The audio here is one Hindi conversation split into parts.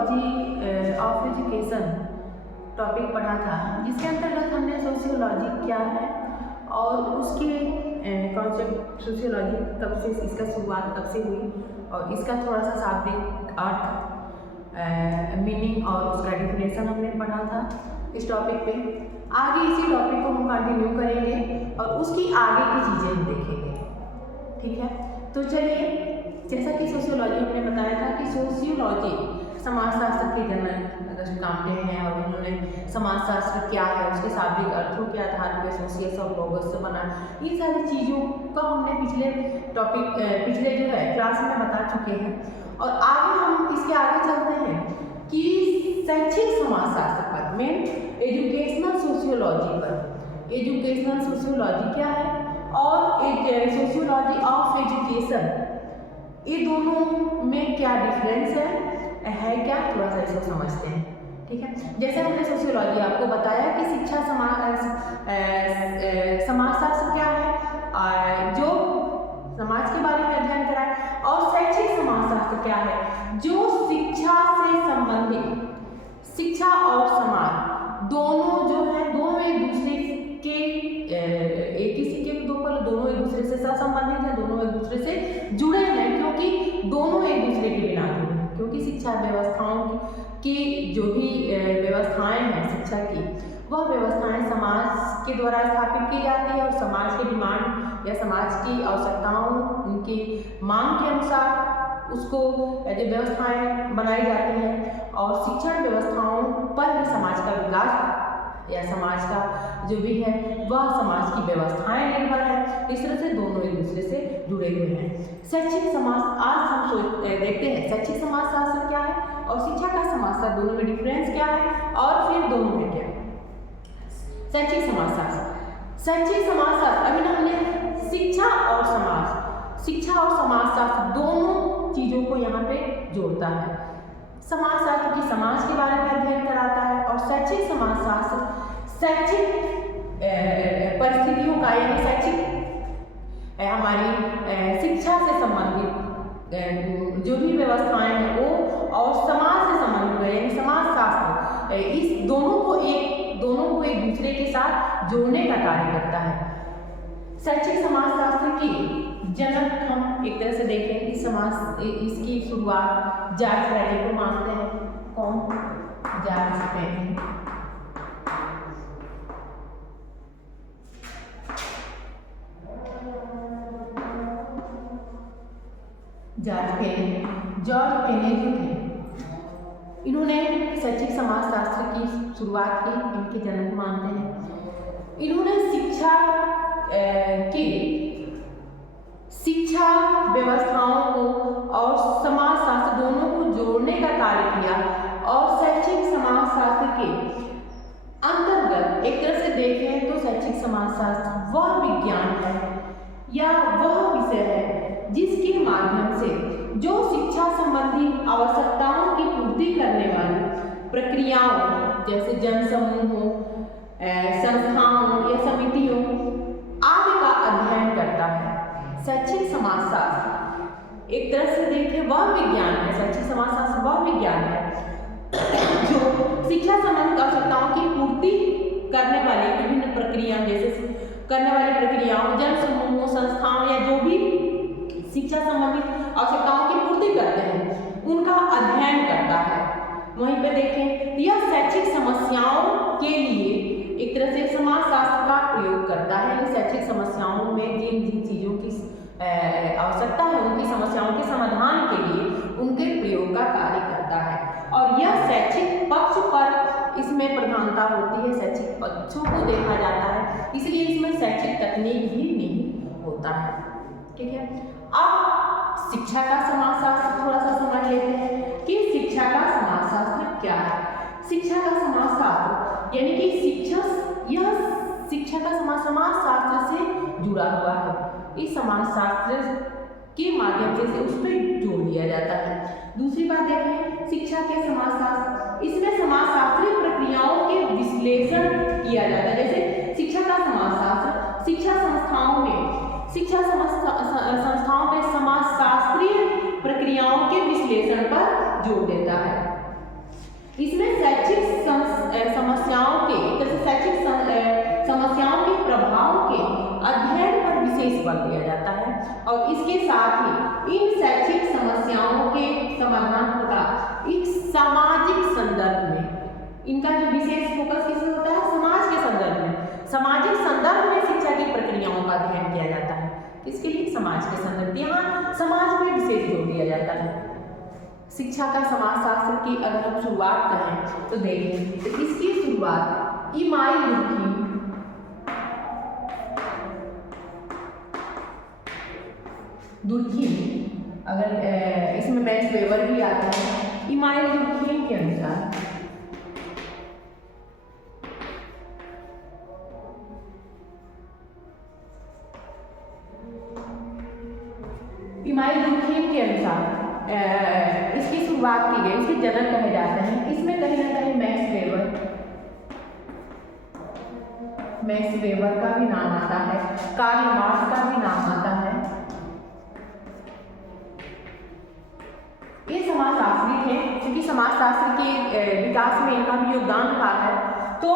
सोशियोलॉजी ऑफ एजुकेशन टॉपिक पढ़ा था, जिसके अंतर्गत हमने सोशियोलॉजी क्या है और उसके कॉन्सेप्ट सोशियोलॉजी कब से, इसका शुरुआत कब से हुई और इसका थोड़ा सा शाब्दिक अर्थ, मीनिंग और उसका डिफिनेशन हमने पढ़ा था इस टॉपिक पे। आगे इसी टॉपिक को हम कंटिन्यू करेंगे और उसकी आगे की चीज़ें हम देखेंगे, ठीक है। तो चलिए, जैसा कि सोशियोलॉजी हमने बताया था कि सोशियोलॉजी समाजशास्त्र के जनक मानते हैं और उन्होंने समाजशास्त्र क्या है, उसके शाब्दिक अर्थों के आधार पर सोशियस और लोगस से बना, इन सारी चीज़ों का हमने पिछले जो है क्लास में बता चुके हैं। और आगे हम इसके आगे चलते हैं कि शैक्षिक समाजशास्त्र पर, मेन एजुकेशनल सोशियोलॉजी पर, एजुकेशनल सोशियोलॉजी क्या है और एक सोशियोलॉजी ऑफ एजुकेशन, ये दोनों में क्या डिफरेंस है क्या, थोड़ा सा इसको समझते हैं, ठीक है। जैसे हमने सोशियोलॉजी आपको बताया कि शिक्षा समाजशास्त्र क्या है, जो समाज के बारे में अध्ययन कराए, और शैक्षिक समाजशास्त्र क्या है, जो शिक्षा से संबंधित, शिक्षा और समाज दोनों जो है, दोनों एक दूसरे के एक ही सिक्के के दो पहलू, दोनों एक दूसरे से संबंधित हैं, दोनों एक दूसरे से जुड़े हैं, क्योंकि दोनों एक दूसरे के बिना जुड़े हैं। क्योंकि शिक्षा व्यवस्थाओं की जो भी व्यवस्थाएं हैं शिक्षा की, वह व्यवस्थाएं समाज के द्वारा स्थापित की जाती है और समाज के डिमांड या समाज की आवश्यकताओं, उनकी मांग के अनुसार उसको जो व्यवस्थाएं बनाई जाती हैं, और शिक्षण व्यवस्थाओं पर ही समाज का विकास या समाज का जो भी है वह समाज की व्यवस्थाएं निर्भर है। इस तरह से दोनों एक दूसरे से जुड़े हुए हैं। शैक्षिक समाज, आज हम देखते हैं शैक्षिक समाजशास्त्र क्या है और शिक्षा का समाजशास्त्र, दोनों में डिफरेंस क्या है और फिर दोनों में क्या है। शैक्षिक समाजशास्त्र, शैक्षिक समाजशास्त्र, अभी हमने शिक्षा और समाज, शिक्षा और समाजशास्त्र दोनों चीजों को यहाँ पे जोड़ता है। समाजशास्त्र की समाज के बारे में अध्ययन कराता है और शैक्षिक समाजशास्त्र शैक्षिक परिस्थितियों का, यानी शैक्षिक हमारी शिक्षा से संबंधित जो भी व्यवस्थाएं हैं वो, और समाज से संबंधित यानी समाजशास्त्र, इस दोनों को एक दूसरे के साथ जोड़ने का कार्य करता है। शैक्षिक समाजशास्त्र की जनक हम एक तरह से देखें कि इसकी शुरुआत जॉर्ज हेनरी को मानते हैं। कौन? George Henry. जॉर्ज हेनरी जो थे, इन्होंने शैक्षिक समाजशास्त्र की शुरुआत की, इनके जनक मानते हैं। इन्होंने शिक्षा व्यवस्थाओं को और समाजशास्त्र दोनों को जोड़ने का कार्य किया, और शैक्षिक समाजशास्त्र के अंतर्गत एक तरह से देखें तो शैक्षिक समाजशास्त्र वह विज्ञान है या वह विषय है जिसके माध्यम से जो शिक्षा संबंधी आवश्यकताओं की पूर्ति करने वाली प्रक्रियाओं, जैसे जनसमूहों, संस्थाओं या समितियों आदि का अध्ययन करता है। शैक्षिक समाजशास्त्र एक तरह से देखें वह विज्ञान है, शैक्षिक समाजशास्त्र वह विज्ञान है जो शिक्षा संबंधित आवश्यकताओं की पूर्ति करने वाली विभिन्न प्रक्रियाओं, जैसे करने वाली प्रक्रियाओं, जनसमूहों, संस्थाओं या जो भी शिक्षा संबंधित आवश्यकताओं की पूर्ति करते हैं, उनका अध्ययन करता है। वहीं पे देखें, यह शैक्षिक समस्याओं के लिए एक तरह से समाजशास्त्र का प्रयोग करता है। शैक्षिक समस्याओं में जिन जिन चीज़ों की आवश्यकता है, उनकी समस्याओं के समाधान के लिए उनके प्रयोग का कार्य करता है। और यह शैक्षिक पक्ष पर इसमें प्रधानता होती है, शैक्षिक पक्षों को देखा जाता है, इसलिए इसमें शैक्षिक तकनीक भी नहीं होता है, ठीक है। अब शिक्षा का समाजशास्त्र थोड़ा सा समझ लेते हैं कि शिक्षा का समाजशास्त्र क्या है। शिक्षा का समाजशास्त्र यानी कि शिक्षा का समाजशास्त्र से जुड़ा हुआ है। इस समाजशास्त्र के माध्यम से उस पर जोड़ दिया जाता है। दूसरी बात देखें, शिक्षा के समाजशास्त्र, इसमें समाजशास्त्रीय प्रक्रियाओं के विश्लेषण किया जाता है। जैसे शिक्षा का समाजशास्त्र शिक्षा संस्थाओं में समाजशास्त्रीय प्रक्रियाओं के विश्लेषण पर जोर देता है। इसमें शैक्षिक समस्याओं के समस्याओं के प्रभाव के अध्ययन पर विशेष बल दिया जाता है और इसके साथ ही इन शैक्षिक समस्याओं के समाधान का एक सामाजिक संदर्भ में इनका जो विशेष फोकस किसमें होता है, समाज के संदर्भ में, सामाजिक संदर्भ में शिक्षा की प्रक्रियाओं का अध्ययन किया जाता है। इसके लिए समाज के संदर्भ, यहाँ समाज में विशेष जोर दिया जाता है। शिक्षा का समाजशास्त्र की अगर हम शुरुआत करें तो देखें तो इसकी शुरुआत इमाई दुर्खिम, अगर इसमें मैक्स वेबर भी आता है, इमाई दुर्खिम के अनुसार इसकी शुरुआत की गई, इसके जनक कहे जाते हैं। इसमें कहीं ना कहीं मैक्स वेबर का भी नाम आता है, कार्ल मार्क्स का भी नाम आता है। ये समाजशास्त्री थे, क्योंकि समाजशास्त्र के विकास में इनका भी योगदान रहा है। तो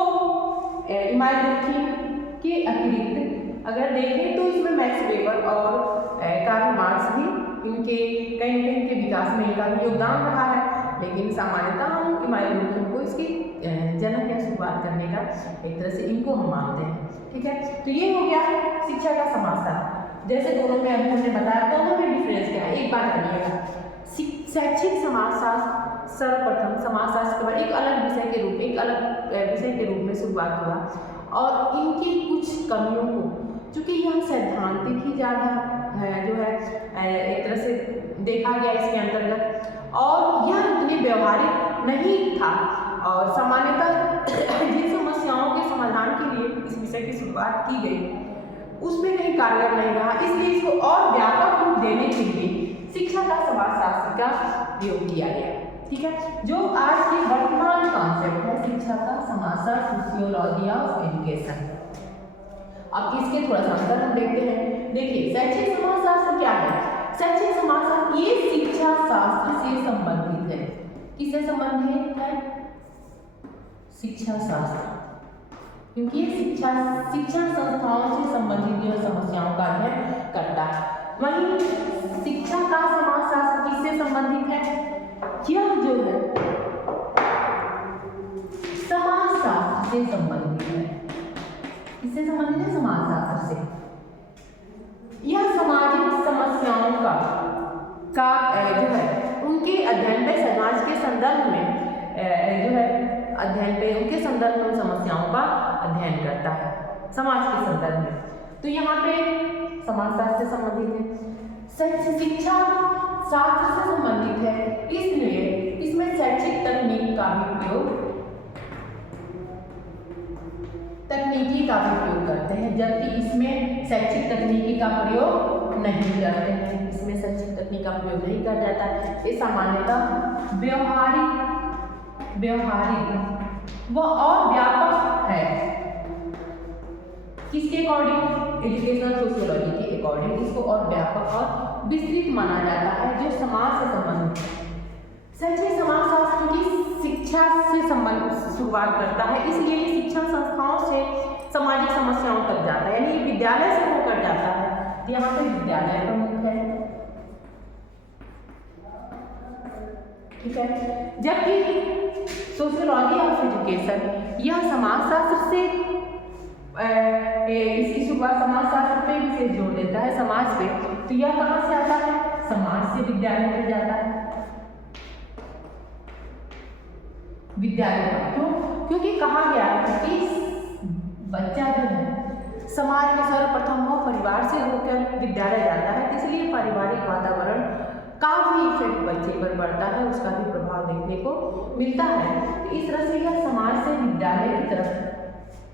इमाई दुर्खिम के अतिरिक्त अगर देखें तो इसमें मैक्स वेबर और कार्ल मार्क्स भी इनके कहीं न कहीं के विकास में इनका भी योगदान रहा है, लेकिन सामान्यतः हम इमाई दुर्खिम को इसकी जनक या शुरुआत करने का एक तरह से इनको हम मानते हैं। ठीक है, तो ये हो गया शिक्षा का समाजशास्त्र। जैसे दोनों में अभी हमने बताया, दोनों में डिफरेंस क्या है, एक बात जानिएगा। शैक्षिक समाजशास्त्र सर्वप्रथम समाजशास्त्र के बाद एक अलग विषय के रूप, एक अलग विषय के रूप में शुरुआत हुआ और इनकी कुछ कमियों को, चूँकि यह सैद्धांतिक ही ज़्यादा जो है एक तरह से देखा गया इसके अंतर्गत, और यह इतनी व्यवहारिक नहीं था और सामान्यतः जिन समस्याओं के समाधान के लिए इस विषय की शुरुआत की गई उसमें कहीं कारगर नहीं रहा, इसलिए इसको और व्यापक रूप देने के लिए शिक्षा का समाजशास्त्र का प्रयोग किया गया। ठीक है, जो आज की वर्तमान कॉन्सेप्ट है शिक्षा का समाजशास्त्र, सोशियोलॉजी ऑफ एजुकेशन। अब इसके थोड़ा सा अंतर हम देखते हैं। देखिए, शैक्षिक समाजशास्त्र क्या है? शैक्षिक समाजशास्त्र ये शिक्षा शास्त्र से संबंधित है। किससे संबंधित है? शिक्षा शास्त्र, क्योंकि ये शिक्षण संस्थाओं से संबंधित जो समस्याओं का अध्ययन करता है। वहीं शिक्षा का समाजशास्त्र किससे संबंधित है? यह जो है समाजशास्त्र से संबंधित है। किससे संबंधित है? समाजशास्त्र से। यह सामाजिक समस्याओं का जो है उनके अध्ययन पे, समाज के संदर्भ में जो है अध्ययन पे, उनके संदर्भ में समस्याओं का अध्ययन करता है समाज के संदर्भ में। तो यहाँ पे समाजशास्त्र से संबंधित है, शिक्षा शास्त्र से संबंधित है, इसलिए इसमें शैक्षिक तकनीकी का भी प्रयोग करते हैं, जबकि इसमें शैक्षिक तकनीकी का प्रयोग नहीं करते हैं। इसमें शैक्षिक तकनीक का प्रयोग नहीं किया जाता है। ये सामान्यतः व्यवहारिक व और व्यापक है। किसके अकॉर्डिंग? एजुकेशनल सोशियोलॉजी के अकॉर्डिंग इसको और व्यापक और विस्तृत माना जाता है, जो समाज से संबंधित है। शैक्षिक समाजशास्त्र की शिक्षा से शुरुआत करता है, इसलिए ये शिक्षण संस्थाओं से सामाजिक समस्याओं तक जाता है, यानी विद्यालय से होकर जाता है। यहाँ पे विद्यालय प्रमुख है। ठीक है, जबकि सोशियोलॉजी ऑफ एजुकेशन यह समाजशास्त्र से इसकी शुरुआत समाजशास्त्र पे विशेष जोर देता है, समाज पे। तो यह कहाँ से आता है? समाज से विद्यालय में जाता है। विद्यालय पर क्यों? क्योंकि कहा गया है कि बच्चा जो है समाज में सर्वप्रथम वो परिवार से होकर विद्यालय जाता है, इसलिए पारिवारिक वातावरण का भी इफेक्ट बच्चे पर पड़ता है, उसका भी प्रभाव देखने को मिलता है। तो इस तरह से यह समाज से विद्यालय की तरफ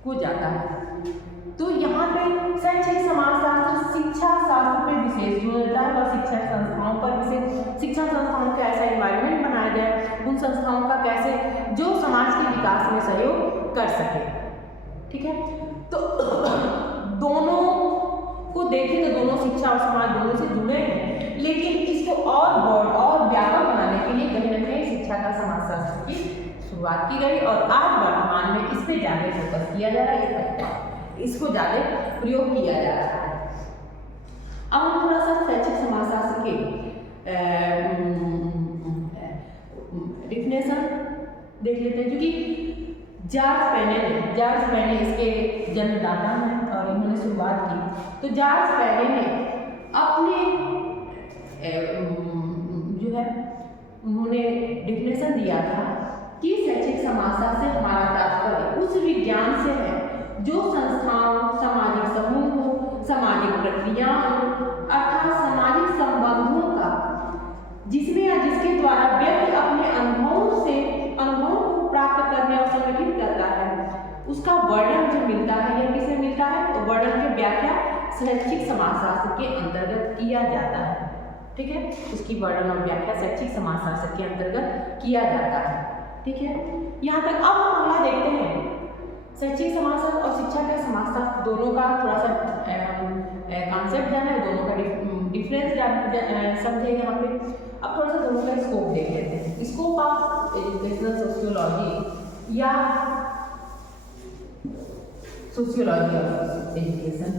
को जाता है। तो यहाँ पे शैक्षिक समाजशास्त्र शिक्षा शास्त्र पे विशेष जोर देता है और शिक्षा संस्थाओं पर विशेष, शिक्षा संस्थाओं का ऐसा एनवायरनमेंट बनाया जाए, उन संस्थाओं का कैसे जो समाज के विकास में सहयोग कर सके। ठीक है, तो दोनों को देखें तो दोनों शिक्षा और समाज दोनों से जुड़े हैं, लेकिन इसको और ब्रॉड और व्यापक बनाने के लिए कहीं ना कहीं शिक्षा का समाजशास्त्र की शुरुआत की गई और आज वर्तमान में इस पे ज़्यादा फोकस किया जा रहा है, इसको ज़्यादा प्रयोग किया जा रहा है। अब हम थोड़ा सा शैक्षिक समाजशास्त्र के डिफिनेशन देख लेते हैं, क्योंकि जॉर्ज पेने इसके जन्मदाता हैं और इन्होंने शुरुआत की। तो जॉर्ज पेने ने अपने जो है उन्होंने डिफिनेशन दिया था कि शैक्षिक समाजशास्त्र से हमारा तात्पर्य उस विज्ञान से है जो संस्थाओं, सामाजिक समूहों, सामाजिक प्रक्रियाओं अर्थात सामाजिक संबंधों का जिसमें या जिसके द्वारा व्यक्ति अपने अनुभवों को प्राप्त करने और संगठित करता है, उसका वर्णन जो मिलता है या किसे मिलता है, तो वर्णन की व्याख्या शैक्षिक समाजशास्त्र के अंतर्गत किया जाता है। ठीक है, उसकी वर्णन और व्याख्या शैक्षिक समाजशास्त्र के अंतर्गत किया जाता है। ठीक है, यहाँ तक। अब हम अगला देखते हैं शैक्षिक समाजशास्त्र और शिक्षा का समाजशास्त्र दोनों का थोड़ा सा कॉन्सेप्ट जाना है, दोनों का डिफरेंस समझे यहाँ पे। अब थोड़ा सा दोनों का स्कोप देख लेते हैं। स्कोप ऑफ एजुकेशनल सोशियोलॉजी या सोशियोलॉजी ऑफ एजुकेशन,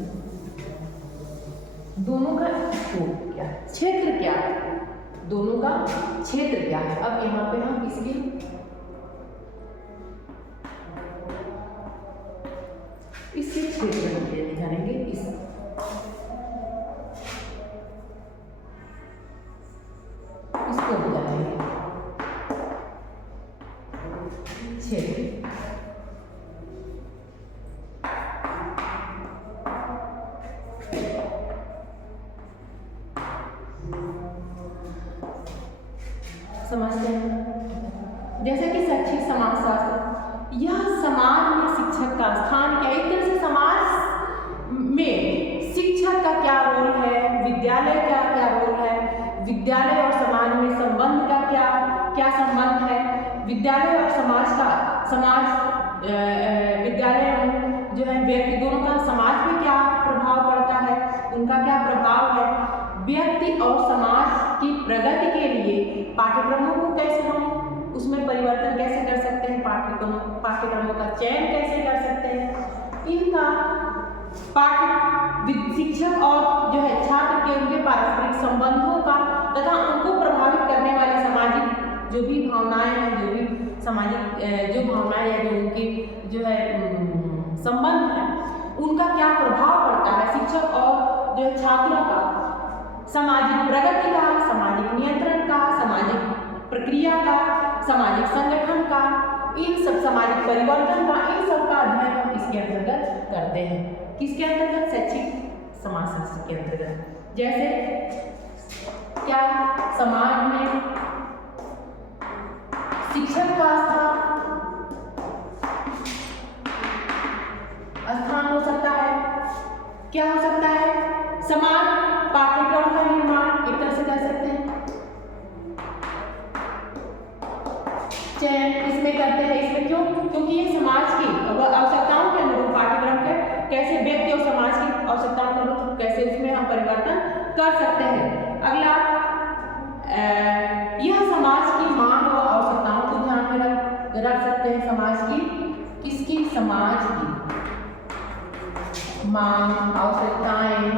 दोनों का स्कोप क्या है, क्षेत्र क्या है, दोनों का क्षेत्र क्या है। अब यहाँ पे हम इसके क्षेत्र में जानेंगे। इसको जानेंगे क्षेत्र। समझते हैं, जैसे कि शैक्षिक समाजशास्त्र, यह समाज में शिक्षक का स्थान क्या है, एक तरह से समाज में शिक्षक का क्या रोल है, विद्यालय का क्या रोल है, विद्यालय और समाज में संबंध का क्या संबंध है, विद्यालय और विद्यालय जो है व्यक्ति दोनों का समाज में क्या प्रभाव पड़ता है, उनका क्या प्रभाव है, व्यक्ति और समाज की प्रगति के लिए पाठ्यक्रमों को कैसे हम उसमें परिवर्तन कैसे कर सकते हैं, पाठ्यक्रमों का चयन कैसे कर सकते हैं, इनका शिक्षक और जो है छात्र के उनके पारस्परिक संबंधों का तथा उनको प्रभावित करने वाली सामाजिक जो भी भावनाएं हैं, जो भी सामाजिक जो भावनाएं या जो उनकी जो है संबंध है, उनका क्या प्रभाव पड़ता है शिक्षक और जो छात्रों का सामाजिक प्रगति का, सामाजिक नियंत्रण का, सामाजिक प्रक्रिया का, सामाजिक संगठन का, इन सब सामाजिक परिवर्तन का, इन सब का अध्ययन हम इसके अंतर्गत करते हैं। किसके अंतर्गत? शैक्षिक समाजशास्त्र के अंतर्गत। जैसे क्या समाज में शिक्षक का स्थान हो सकता है, क्या हो सकता है, समाज पाठ्यक्रम का निर्माण एक तरह से कर सकते हैं, चयन इसमें करते हैं, इसमें क्यों? क्योंकि ये समाज की आवश्यकताओं के अनुरूप पाठ्यक्रम के कैसे व्यक्ति और समाज की आवश्यकताओं के अनुरूप कैसे उसमें हम परिवर्तन कर सकते हैं। अगला, यह समाज की मांग और आवश्यकताओं को ध्यान में रख सकते हैं। समाज की, किसकी? समाज की मांग, आवश्यकताएं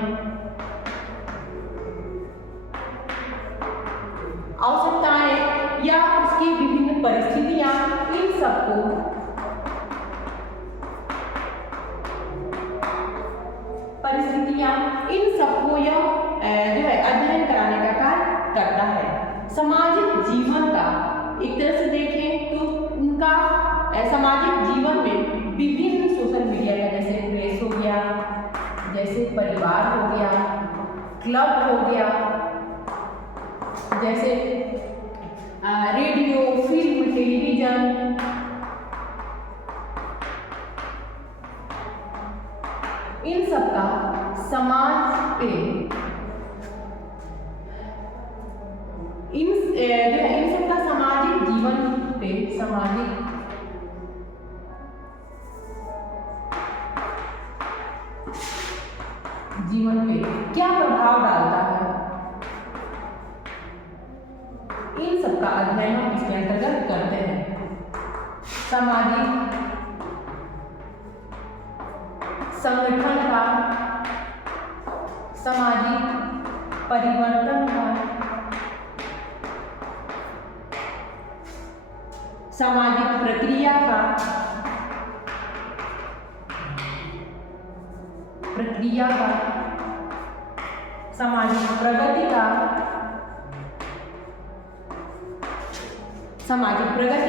या उसकी विभिन्न परिस्थितियां, इन सबको यह जो है अध्ययन कराने का कार्य करता है। सामाजिक जीवन का एक तरह से देखें तो उनका सामाजिक जीवन में विभिन्न सोशल मीडिया का, जैसे प्रेस हो गया, जैसे परिवार हो गया, क्लब हो गया, जैसे रेडियो, फिल्म, टेलीविजन, इन सब का समाज पे इन सब का सामाजिक जीवन पे, सामाजिक जीवन पे क्या प्रभाव डालता है, इन सब का अध्ययन हम इसके अंतर्गत करते हैं। सामाजिक संगठन का, सामाजिक परिवर्तन का, सामाजिक प्रक्रिया का, सामाजिक प्रगति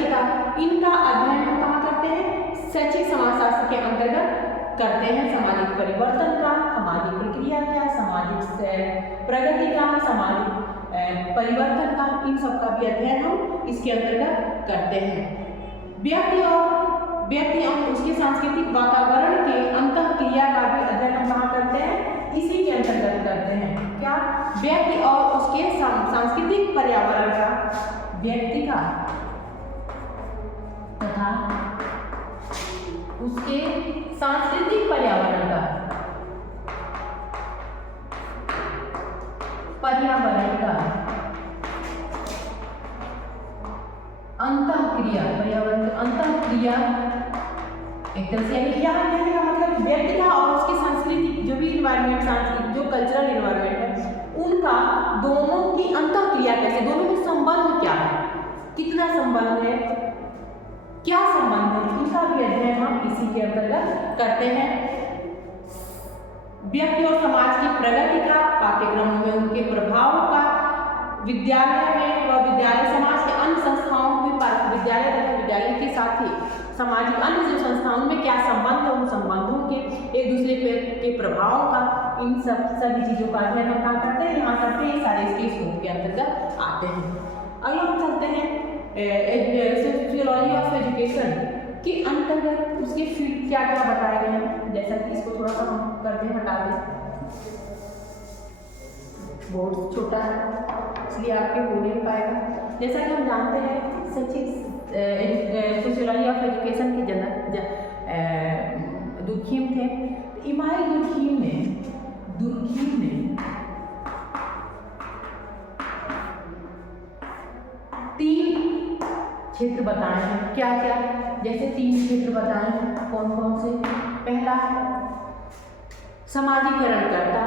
का, इनका अध्ययन हम कहाँ करते हैं? शैक्षिक समाजशास्त्र के अंतर्गत करते हैं। सामाजिक परिवर्तन का, सामाजिक प्रक्रिया का, सामाजिक प्रगति का, सामाजिक परिवर्तन का, इन सब का भी अध्ययन हम इसके अंतर्गत करते हैं। व्यक्ति और उसके सांस्कृतिक वातावरण के अंतःक्रिया का भी अध्ययन हम कहाँ करते हैं? इसी के अंतर्गत करते हैं। क्या? व्यक्ति और उसके सांस्कृतिक पर्यावरण का, व्यक्ति का तथा उसके सांस्कृतिक पर्यावरण का अंतःक्रिया, पर्यावरण की अंतःक्रिया एक तरह से, यानी यहाँ कहने का मतलब व्यक्ति का और उसकी संस्कृति जो भी इन्वायरमेंट, सांस्कृतिक जो कल्चरल इन्वायरमेंट है, उनका दोनों की अंतःक्रिया कैसे, दोनों में संबंध क्या है, कितना संबंध है, क्या संबंध है, इसका भी अध्ययन हम इसी के अंतर्गत करते हैं। व्यक्ति और समाज की प्रगति का, पाठ्यक्रमों में उनके प्रभाव का, विद्यालय में व विद्यालय समाज के अन्य संस्थाओं में, विद्यालय तथा विद्यालय के साथ ही सामाजिक अन्य जो संस्थाओं में क्या संबंध है, उन संबंधों के एक दूसरे के प्रभाव का, इन सभी चीजों का अध्ययन हम कहाँ करते हैं? यहाँ करते हैं। सारे इसके स्कोप के अंतर्गत आते हैं। अगला हम चलते हैं सोशियोलॉजी ऑफ एजुकेशन के अंतर्गत उसके फील्ड क्या क्या बताए गए हैं। जैसा कि इसको थोड़ा सा हम करते हैं, हटा दें, बहुत छोटा है इसलिए आपके हो नहीं पाएगा। जैसा कि हम जानते हैं सोशियोलॉजी ऑफ एजुकेशन के जनक दुर्खीम थे। इमाइल दुर्खीम ने 3 क्षेत्र बताए हैं। क्या क्या? जैसे 3 क्षेत्र बताए हैं, कौन कौन से? पहला समाजीकरण करता,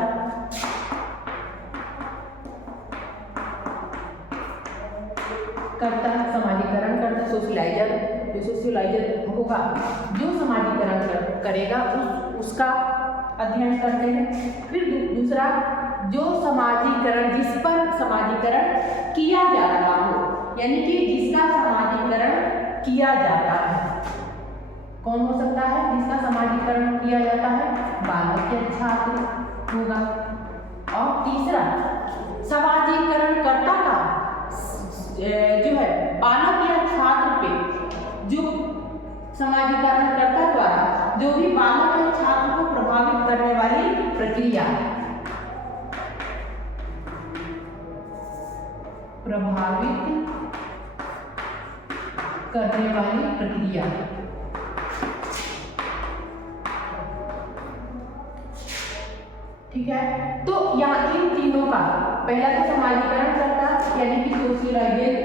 सोशलाइजर, जो सोशलाइजर होगा, जो समाजीकरण करेगा उसका अध्ययन करते हैं। फिर दूसरा, जो समाजीकरण, जिस पर समाजीकरण किया जा रहा हो, यानी कि जिसका समाजीकरण किया जाता है, कौन हो सकता है जिसका समाजीकरण किया जाता है? बालक या छात्र होगा। और तीसरा, समाजीकरणकर्ता का जो है बालक या छात्र पे, जो समाजीकरणकर्ता द्वारा जो भी बालक या छात्र को प्रभावित करने वाली प्रक्रिया, ठीक है। तो यहाँ इन तीनों का, पहला तो समाजीकरण करता यानी कि सोशियोलाइजर,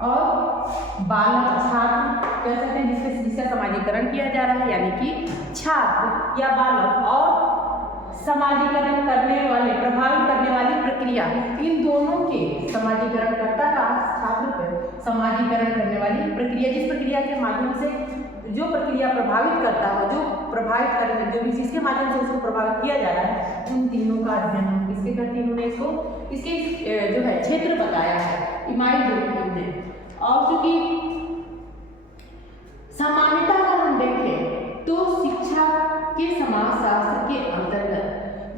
और बालक, छात्र कह सकते हैं जिसका समाजीकरण किया जा रहा है, यानी कि छात्र या बालक, और समाजीकरण करने वाले, प्रभावित करने वाली प्रक्रिया, इन दोनों के समाजीकरणकर्ता का छात्र पर समाजीकरण करने वाली प्रक्रिया, जिस प्रक्रिया के माध्यम से जो प्रक्रिया प्रभावित करता हो, जो प्रभावित करने, जो भी जिसके माध्यम से उसको प्रभावित किया जा रहा है, उन तीनों का अध्ययन हम किसके करते हैं? इन्होंने इसको, इसके जो है क्षेत्र बताया है इमाइल दुर्खीम ने। और चूंकि सामान्यता अगर हम देखें तो शिक्षा के समाजशास्त्र के अंतर्गत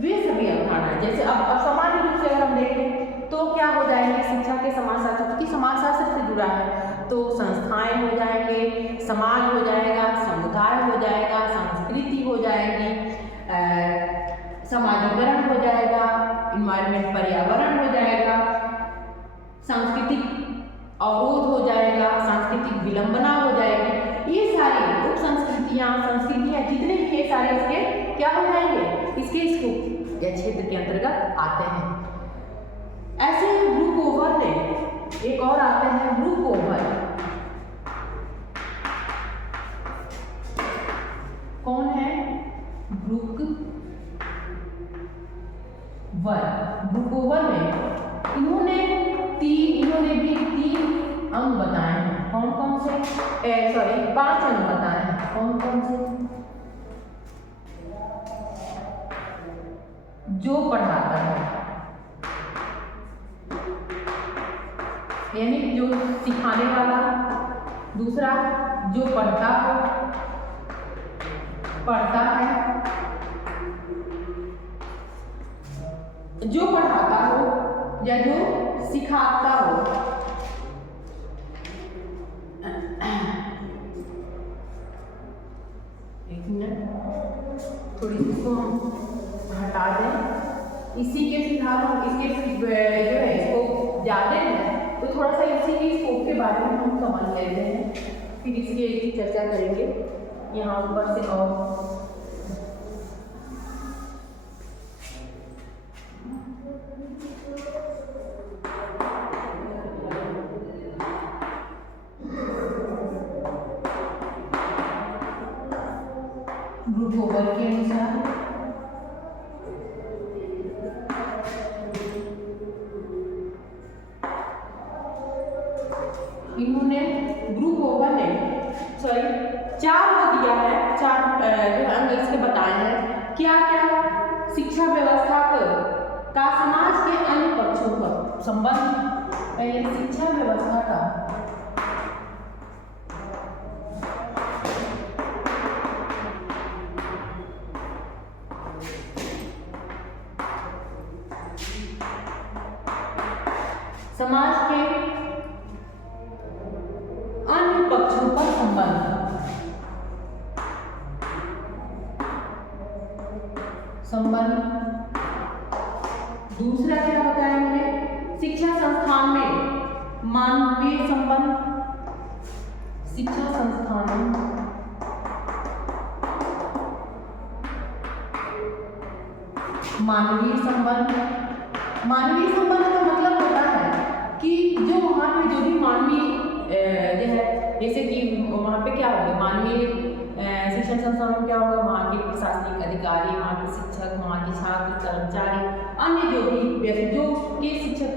वे सभी अवधारणाएं, जैसे अब सामान्य रूप से अगर हम देखें तो क्या हो जाएंगे शिक्षा के समाजशास्त्र, क्योंकि समाजशास्त्र से जुड़ा है तो संस्थाएं हो जाएंगे, समाज हो जाएगा, समुदाय हो जाएगा, संस्कृति हो जाएगी, समाजीकरण हो जाएगा, इन्वायरमेंट, पर्यावरण हो जाएगा, सांस्कृतिक अवरोध हो जाएगा, सांस्कृतिक सांस्कृतिक विलंबना हो जाएगी। ये सारी उप संस्कृतियाँ जितने भी ये सारे इसके क्या हो जाएंगे, इसके स्कोप या क्षेत्र के अंतर्गत आते हैं। ऐसे ब्रुक ने एक और आते हैं ब्रुक। कौन है? ब्रुक में इन्होंने भी तीन अंग बताए हैं। कौन कौन से? 5 अंग बताए हैं। कौन कौन से? जो पढ़ाता है, यानी जो सिखाने वाला। दूसरा, जो पढ़ता है, जो पढ़ाता हो या जो सिखाता हो। एक मिनट, थोड़ी इसको हम हटा दें। इसी के फिलहाल हम इसके जो है इसको जाते हैं तो थोड़ा सा इसी के स्कोप के बारे में हम समझ लेते हैं, फिर इसकी चर्चा करेंगे यहाँ ऊपर से। और ब्रुक के अनुसार इन्होंने चार वो दिया है, चार जो अंग इसके बताए हैं। क्या क्या? शिक्षा व्यवस्था का समाज के अन्य पक्षों पर संबंध। पहले शिक्षा व्यवस्था का समाज के अन्य पक्षों पर संबंध। दूसरा क्या बताएंगे? शिक्षा संस्थान में मानवीय संबंध। शिक्षा संस्थान में मानवीय संबंध का मतलब होता है कि जो वहाँ पे जो भी मानवीय जो है, जैसे कि वहाँ पे क्या होगा, मानवीय शिक्षण संस्थान में क्या होगा, वहाँ के प्रशासनिक अधिकारी, वहाँ के शिक्षक, वहाँ के छात्र, कर्मचारी, अन्य जो भी व्यक्ति जो के शिक्षण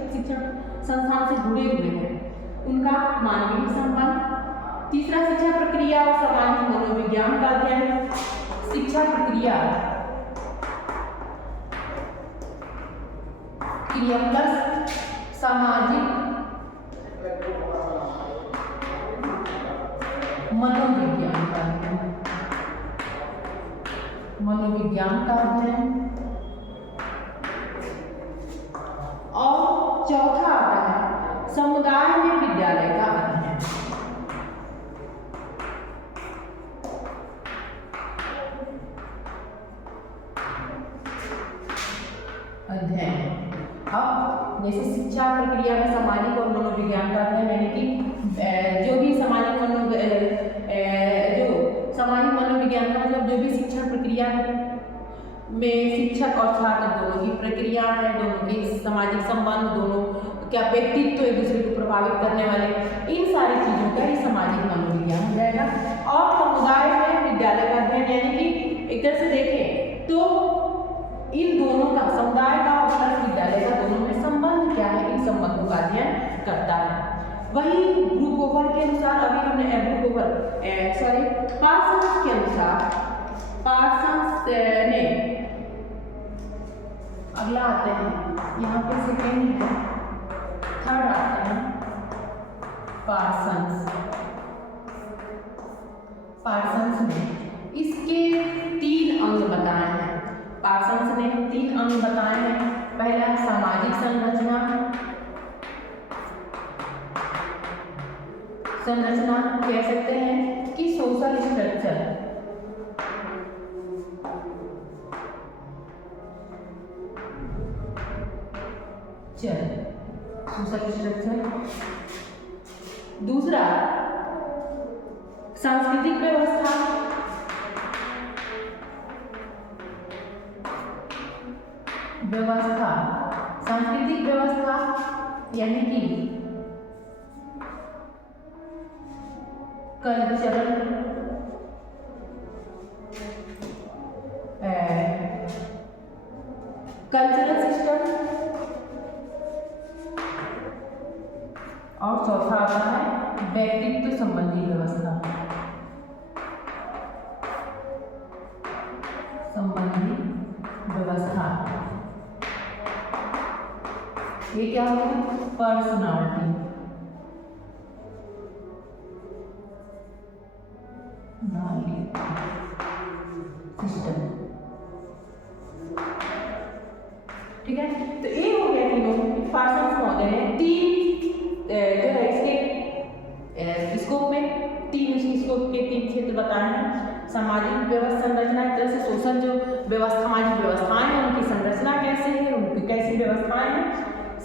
संस्थान से जुड़े हुए हैं, उनका मानवीय संबंध। तीसरा, शिक्षा प्रक्रिया और सामाजिक मनोविज्ञान का अध्ययन। शिक्षा प्रक्रिया प्लस सामाजिक मनोविज्ञान का अध्ययन। और चौथा आता है समुदाय में विद्यालय का अध्ययन। अब जैसे शिक्षा प्रक्रिया में सामाजिक और मनोविज्ञान का अध्ययन, यानी कि जो भी सामाजिक मनोविज्ञान का मतलब जो भी शिक्षण प्रक्रिया में शिक्षक और छात्र दोनों की प्रक्रिया है, दोनों के सामाजिक संबंध, दोनों क्या व्यक्तित्व एक दूसरे को प्रभावित करने वाले, इन सारी चीज़ों का ही सामाजिक मनोविज्ञान हो जाएगा। और समुदाय में विद्यालय का अध्ययन, यानी कि एक तरह से देखें तो इन दोनों का, समुदाय का और प्लस विद्यालय का, दोनों में संबंध क्या है, इन संबंधों का अध्ययन करता है। वही ब्रुक के अनुसार, अभी हमने पार्सन्स के अनुसार, पार्सन्स ने अगला आते हैं, यहाँ पे सेकेंड है, थर्ड आते हैं पार्सन्स ने इसके 3 अंग बताए हैं। पार्सन्स ने 3 अंग बताए हैं। पहला सामाजिक संरचना कह सकते हैं कि सोशल स्ट्रक्चर। Social structure. दूसरा सांस्कृतिक व्यवस्था, सांस्कृतिक व्यवस्था यानी कि कल्चरल सिस्टम, और चौथा आता है व्यक्तित्व संबंधी व्यवस्था, ये क्या होगा? Personality, system. ठीक है, तो ये हो गया तीनों पार्सन्स महोदय ने तीन जो है इसके स्कोप में तीन स्कोप के तीन क्षेत्र बताए हैं। सामाजिक व्यवस्था संरचना, एक तरह से सोशल जो व्यवस्था सामाजिक व्यवस्थाएं हैं उनकी संरचना कैसे है, उनकी कैसी व्यवस्थाएं हैं।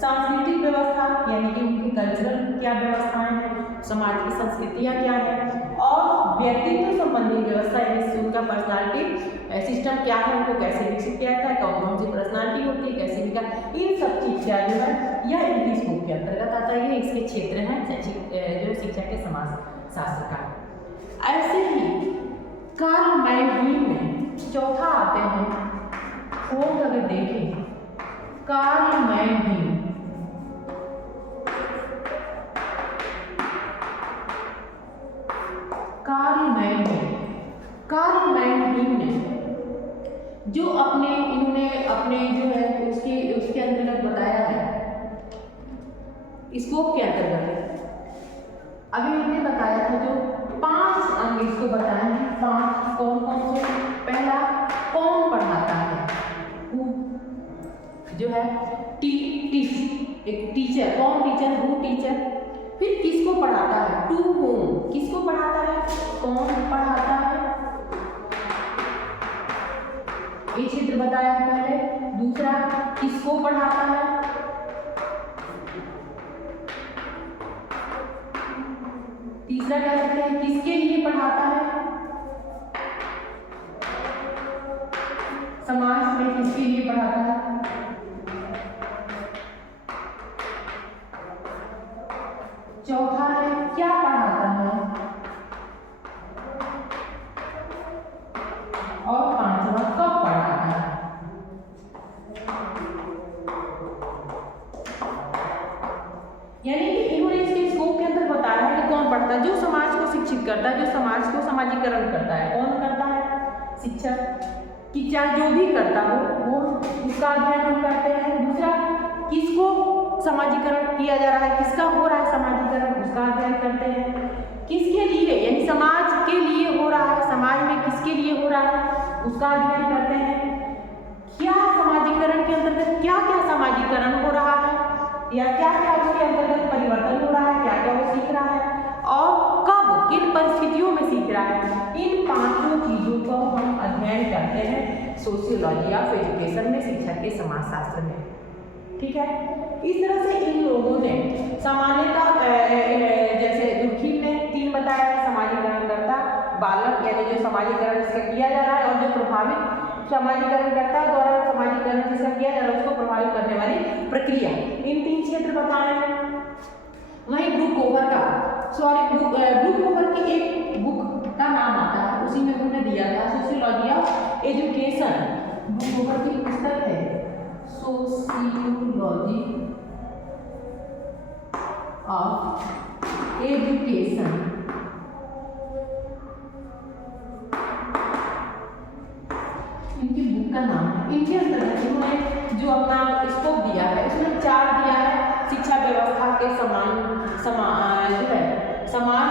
सांस्कृतिक व्यवस्था यानी कि उनकी कल्चरल क्या व्यवस्थाएं हैं, समाज की संस्कृतियां क्या है, और व्यक्तित्व संबंधी व्यवस्था यानी उनका पर्सनालिटी सिस्टम क्या है, उनको कैसे विकसित किया जाता है, कौन कौन सी पर्सनालिटी होती है, कैसे इनका इन सब चीज का जो है यह इनकी स्कोप के अंतर्गत आता है। ये इसके क्षेत्र हैं जो शिक्षा के समाज शास्त्र का। ऐसे ही कार्ल मैनहीम में चौथा आते हैं, फोर्थ अगर देखें कार्ल मैनहीम, कार्ल मैनहीम ने जो इन्होंने अपने जो है उसके अंतर्गत बताया है, स्कोप के अंतर्गत अभी हमने बताया था जो 5 अंग इसको बताए हैं। 5 कौन कौन से? पहला, कौन पढ़ाता है, जो है एक टीचर, कौन टीचर, हु टीचर। फिर किसको पढ़ाता है, टू होम, किसको पढ़ाता है, कौन पढ़ाता है, ये क्षेत्र बताया है पहले। दूसरा, किसको पढ़ाता है, तीसरा क्या कहते हैं, किसके लिए पढ़ाता है, समाज में किसके लिए पढ़ाता है, चौथा है क्या पढ़ाता है, और पांचवा कब पढ़ाता है। यानी कि इन्होंने इसके स्कोप के अंदर बताया है कि कौन पढ़ता है, जो समाज को शिक्षित करता है, जो समाज को समाजीकरण करता है, कौन करता है, शिक्षक। कि चाहे जो भी करता हो वो उसका अध्ययन हम करते हैं। दूसरा, किसको समाजीकरण किया जा रहा है, किसका हो रहा है समाजीकरण, उसका अध्ययन करते हैं। किसके लिए, यानी समाज के लिए हो रहा है, समाज में किसके लिए हो रहा है, उसका अध्ययन करते हैं। क्या समाजीकरण के अंतर्गत क्या क्या समाजीकरण हो रहा है, या क्या क्या उसके अंतर्गत परिवर्तन हो रहा है, क्या क्या वो सीख रहा है, और कब किन परिस्थितियों में सीख रहा है। इन 5 चीजों को हम अध्ययन करते हैं सोशियोलॉजी ऑफ एजुकेशन में, शिक्षा के समाजशास्त्र में। ठीक है, इस तरह से इन लोगों ने सामान्यतः जैसे दुर्खीम ने 3 बताया है, समाजीकरण करता बालक, यानी जो समाजीकरण जिसका किया जा रहा है, और जो प्रभावित समाजीकरण करता द्वारा समाजीकरण जिसका किया जा रहा है उसको प्रभावित करने वाली प्रक्रिया, इन 3 क्षेत्र बताए हैं। वहीं ब्रूकओवर की एक बुक का नाम आता है, उसी में उन्होंने दिया था सोशियोलॉजी ऑफ एजुकेशन। ब्रूकओवर की पुस्तक है सोशियोलॉजी ऑफ एजुकेशन। इनकी बुक का नाम है। इनके अंतर्गत इन्होंने जो अपना स्कोप दिया है उसमें 4 दिया है, शिक्षा व्यवस्था के जो है समाज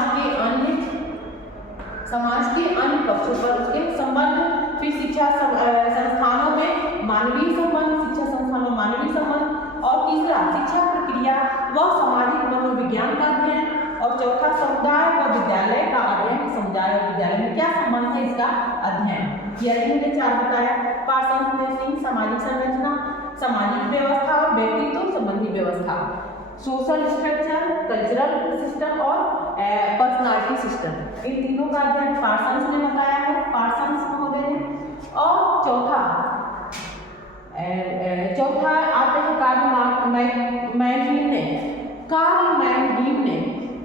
के अन्य पक्षों पर उसके संबंध, फिर शिक्षा संस्थानों में मानवीय संबंध, शिक्षा संस्थानों में मानवीय संबंध, और तीसरा शिक्षा प्रक्रिया व सामाजिक मनोविज्ञान का अध्ययन, और चौथा समुदाय व विद्यालय का अध्ययन, समुदाय और विद्यालय में क्या संबंध है इसका अध्ययन। यह इन्होंने 4 बताया, पार्सन सामाजिक संरचना, सामाजिक व्यवस्था, व्यक्तित्व संबंधी व्यवस्था। सोशल स्ट्रक्चर, कल्चरल सिस्टम और पर्सनालिटी सिस्टम, इन तीनों का अध्ययन पार्सन्स ने बताया है, पार्सन्स महोदय ने। और चौथा आते हैं कार्ल मैनहीम ने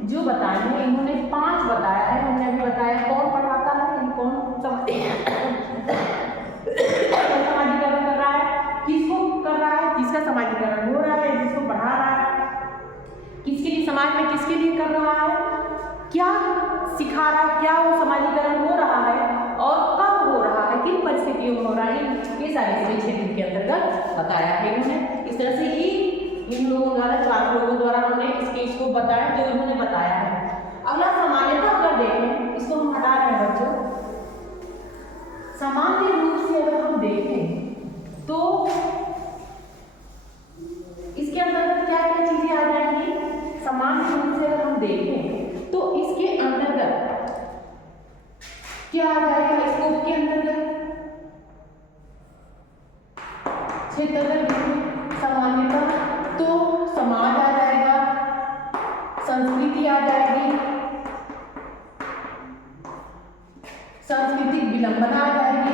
जो बताए हैं, इन्होंने 5 बताया है, हमने अभी बताया कौन पढ़ाता है, कौन समाजीकरण कर रहा है, किसको कर रहा है, किसका समाजीकरण हो रहा है, जिसको पढ़ा रहा है, किसके लिए, समाज में किसके लिए कर रहा है, क्या सिखा रहा है, क्या वो समाजीकरण हो रहा है और कब हो रहा है, किन परिस्थितियों में हो रहा है, ये सारे क्षेत्र के अंतर्गत बताया है इन्होंने। इस तरह से इन लोगों द्वारा, 4 लोगों द्वारा हमने इस केस को बताया जो इन्होंने बताया है। अगला सामान्यता अगर देखें, इसको हम हटा रहे हैं बच्चों, सामान्य रूप से अगर हम देखें तो इसके अंतर्गत क्या क्या चीजें आ जाएंगी, सामान्य रूप से अगर हम देखें तो इसके अंतर्गत क्या आ जाएगा, स्कोप के अंतर्गत क्षेत्र सामान्यता तो समाज आ जाएगा, संस्कृति आ जाएगी, सांस्कृतिक विलंबना आ जाएगी,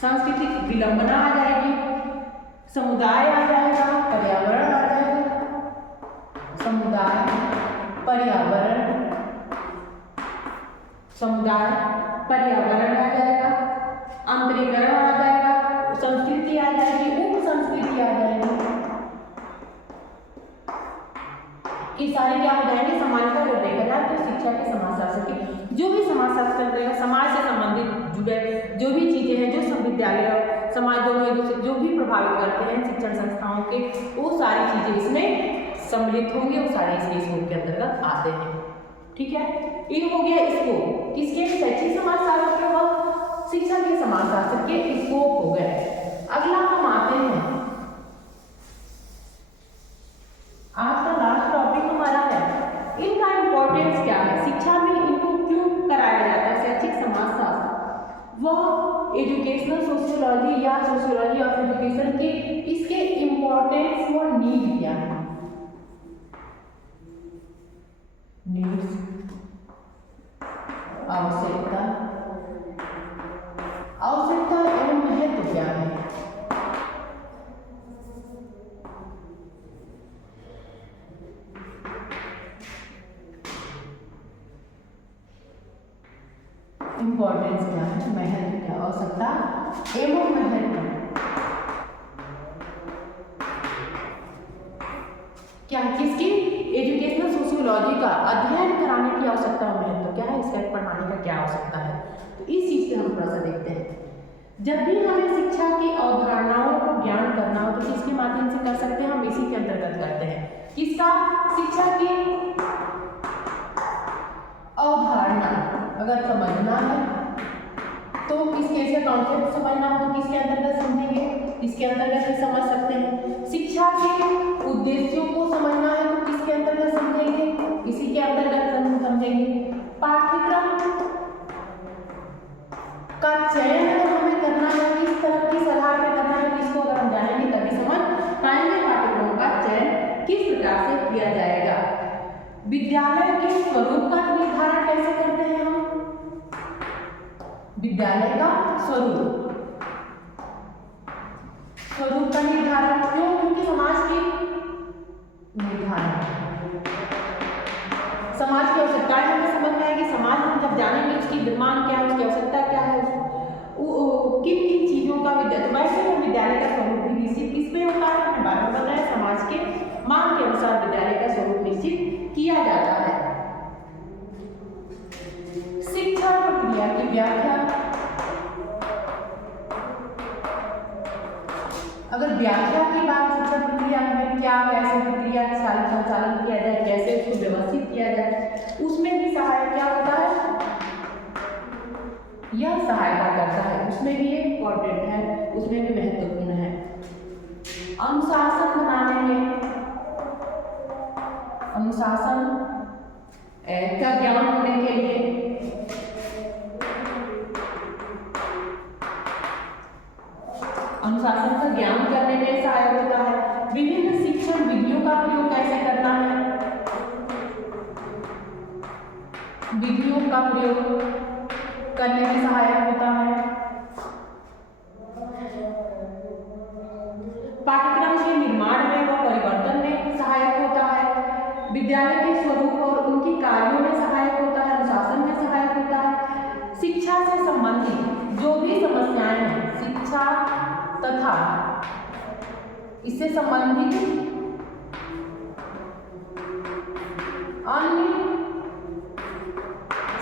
सांस्कृतिक विलंबना आ जाएगी, समुदाय आ जाएगा, पर्यावरण आ जाएगा, समुदाय, पर्यावरण, पर्यावरण आ जाएगा, अंतरीकरण आ जाएगा, संस्कृति आ जाएगी, उप संस्कृति आ जाएगी। ये सारे क्या हो जाएंगे, समानता को देखा जाए तो शिक्षा के समाजशास्त्र के जो भी समाजशास्त्र रहेगा, समाज से संबंधित जुड़े जो भी चीजें हैं, जो सब विद्यालय समाजों में जो भी प्रभावित करते हैं शिक्षण संस्थाओं के, वो सारी चीजें इसमें सम्मिलित होंगे, वो सारे इसके स्कोप के अंतर्गत आते हैं। ठीक है, ये हो गया इसको किसके, शैक्षिक समाजशास्त्र के और शिक्षा के समाजशास्त्र के स्कोप हो गए। अगला हम आते हैं, आज का लास्ट टॉपिक हमारा है इनका इंपॉर्टेंस क्या है, शिक्षा में इनको क्यों कराया जाता है, शैक्षिक समाजशास्त्र, वह एजुकेशनल सोशियोलॉजी या सोशियोलॉजी ऑफ एजुकेशन के इसके इंपॉर्टेंस और नीड क्या है, नीड्स, आवश्यकता एवं महत्व क्या है। इंपॉर्टेंस क्या है, महत्व क्या, आवश्यकता एवं महत्व क्या, किसकी, एजुकेशनल सोशियोलॉजी का अध्ययन कराने की आवश्यकता और महत्व क्या है, इसका पढ़ाने का क्या आवश्यकता है। तो इस चीज से हम थोड़ा सा देखते हैं। जब भी हमें शिक्षा की अवधारणाओं को ज्ञान करना हो तो किसके माध्यम से कर सकते हैं, हम इसी के अंतर्गत करते हैं, किसका, शिक्षा की अवधारणा अगर समझना है तो किसके से कॉन्सेप्ट समझना हो तो किसके अंतर्गत समझेंगे, इसके अंतर्गत ही समझ सकते हैं। शिक्षा के उद्देश्यों को समझना है तो किसके अंतर्गत समझेंगे, इसी के अंतर्गत समझेंगे। पाठ्यक्रम का चयन अगर हमें करना है, किस तरह किस आधार पर करना है, किसको अगर हम जानेंगे तभी समझ पाएंगे पाठ्यक्रमों का चयन किस प्रकार से किया जाएगा। विद्यालय के स्वरूप का निर्धारण कैसे करते हैं हम, विद्यालय का स्वरूप का निर्धारण क्यों, क्योंकि समाज की निर्धारण, समाज की आवश्यकताएं हमें समझ में आएगी, समाज हम जब जानेंगे उसकी डिमांड क्या है, उसकी आवश्यकता क्या है, किन किन चीजों का वैसे वो विद्यालय का स्वरूप भी निश्चित किसमें होता है, हमने बाद में बताया, समाज के मांग के अनुसार विद्यालय का स्वरूप निश्चित किया जाता है। शिक्षा प्रक्रिया की व्याख्या, अगर व्याख्या की बात शिक्षा प्रक्रिया में क्या, कैसे प्रक्रिया संचालन किया जाए, कैसे उसको व्यवस्थित किया जाए, उसमें भी सहायक क्या होता है, यह सहायता करता है, उसमें भी इम्पोर्टेंट है, उसमें भी महत्वपूर्ण है। अनुशासन बनाने में अनुशासन का ज्ञान होने के लिए अनुशासन का ज्ञान करने में सहायक होता है। विभिन्न शिक्षण विधियों का प्रयोग कैसे करना है, विधियों का प्रयोग करने में सहायक होता है। पाठ्यक्रम के निर्माण में व परिवर्तन में सहायक होता है। विद्यालय के स्वरूप और उनके कार्यों में सहायक होता है। अनुशासन में सहायक होता है। शिक्षा से संबंधित जो भी समस्याएं हैं, शिक्षा तथा इससे संबंधित अन्य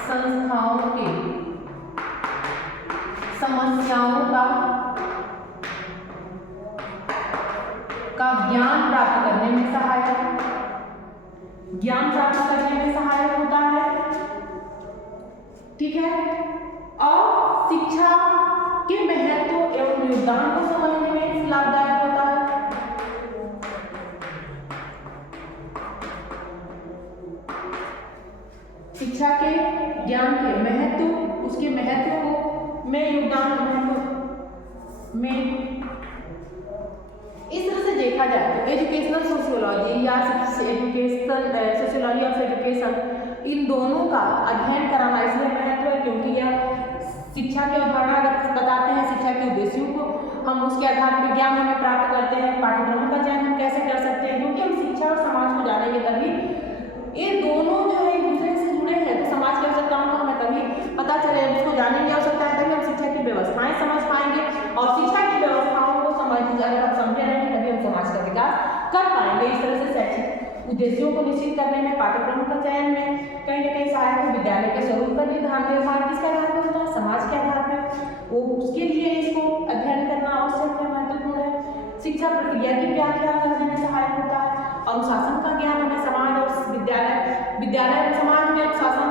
संस्थाओं के समस्याओं का ज्ञान प्राप्त करने में सहायक, ज्ञान प्राप्त करने में सहायक होता है। ठीक है। और शिक्षा के महत्व एवं योगदान को समझने में लाभदायक होता है। शिक्षा के ज्ञान के महत्व, उसके महत्व को में योगदान में इस तरह से देखा जाए तो एजुकेशनल सोशियोलॉजी या एजुकेशन सोशियोलॉजी ऑफ एजुकेशन, इन दोनों का अध्ययन कराना इसलिए महत्व है क्योंकि यह शिक्षा की अवधारणा बताते हैं। शिक्षा के उद्देश्यों को हम उसके आधार पर ज्ञान हमें प्राप्त करते हैं। पाठ्यक्रमों का चयन हम कैसे कर सकते हैं, क्योंकि हम शिक्षा और समाज को जानेंगे तभी ये दोनों जो है एक दूसरे से जुड़े हैं। तो समाज की आवश्यकताओं को हमें तभी पता चले, उसको जानने की आवश्यकता है, तभी हम शिक्षा की व्यवस्थाएं समझ पाएंगे। और शिक्षा की व्यवस्थाओं को अगर हम समझे रहेंगे तभी हम समाज का विकास कर पाएंगे। इस तरह से शैक्षिक उद्देश्यों को निश्चित करने में, पाठ्यक्रमों का चयन में कहीं न कहीं सहायक है। विद्यालय के स्वरूप पर निर्माण किसके आधार पर होता है, समाज के आधार पर। वो उसके लिए इसको अध्ययन करना आवश्यक है, महत्वपूर्ण है। शिक्षा प्रक्रिया की व्याख्या करने में सहायक होता है। अनुशासन का ज्ञान हमें समाज और विद्यालय समाज में अनुशासन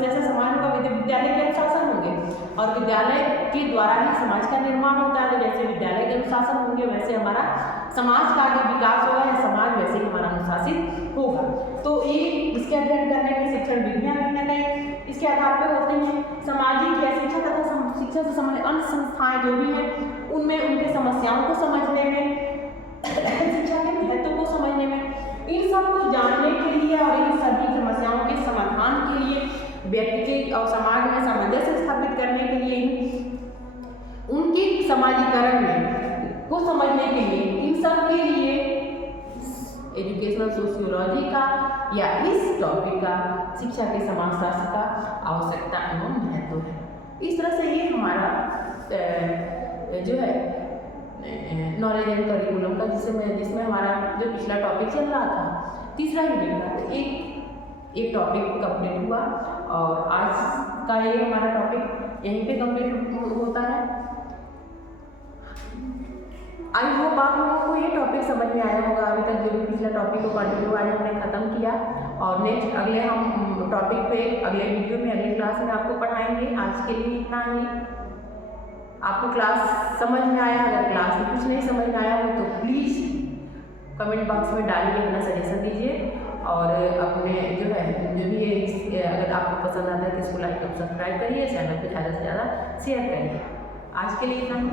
जैसे समाज होगा, विद्यालय के अनुशासन होंगे और विद्यालय के द्वारा ही समाज का निर्माण होता है। तो जैसे विद्यालय के अनुशासन होंगे वैसे हमारा समाज का आगे विकास होगा, या समाज वैसे ही हमारा अनुशासित होगा। तो ये इसके अध्ययन करने में शिक्षण विधियां कहीं न कहीं इसके आधार पर होती हैं। सामाजिक या शिक्षा तथा शिक्षा से संबंधित अन्य संस्थाएं जो भी हैं उनमें उनके समस्याओं को समझने में, शिक्षा के महत्व को समझने में, इन सब को जानने के लिए और इन सभी समस्याओं के समाधान के लिए, व्यक्ति के और समाज में सामंजस्य स्थापित करने के लिए, उनके समाजीकरण में को समझने के लिए, इन सब के लिए एजुकेशनल सोशियोलॉजी का या इस टॉपिक का, शिक्षा के समाजशास्त्र का आवश्यकता एवं महत्व है। इस तरह से ये हमारा जो है नॉलेज एंड करिकुलम का जिसमें हमारा जो पिछला टॉपिक चल रहा था, तीसरा यूनिट का एक टॉपिक कंप्लीट हुआ और आज का ये हमारा टॉपिक यहीं पे कंप्लीट होता है। आई होप आप लोगों को ये टॉपिक समझ में आया होगा। अभी तक जो भी पिछला टॉपिक को कंटिन्यू आज हमने खत्म किया और नेक्स्ट अगले हम टॉपिक पे अगले वीडियो में अगली क्लास में आपको पढ़ाएंगे। आज के लिए इतना ही। आपको क्लास समझ में आया? अगर क्लास में कुछ नहीं समझ में आया हो तो प्लीज़ कमेंट बॉक्स में डालिए, अपना सजेशन दीजिए और अपने जो है जो भी अगर आपको पसंद आता है तो इसको लाइक और सब्सक्राइब करिए, चैनल को ज़्यादा से ज़्यादा शेयर करिए। आज के लिए इतना ही।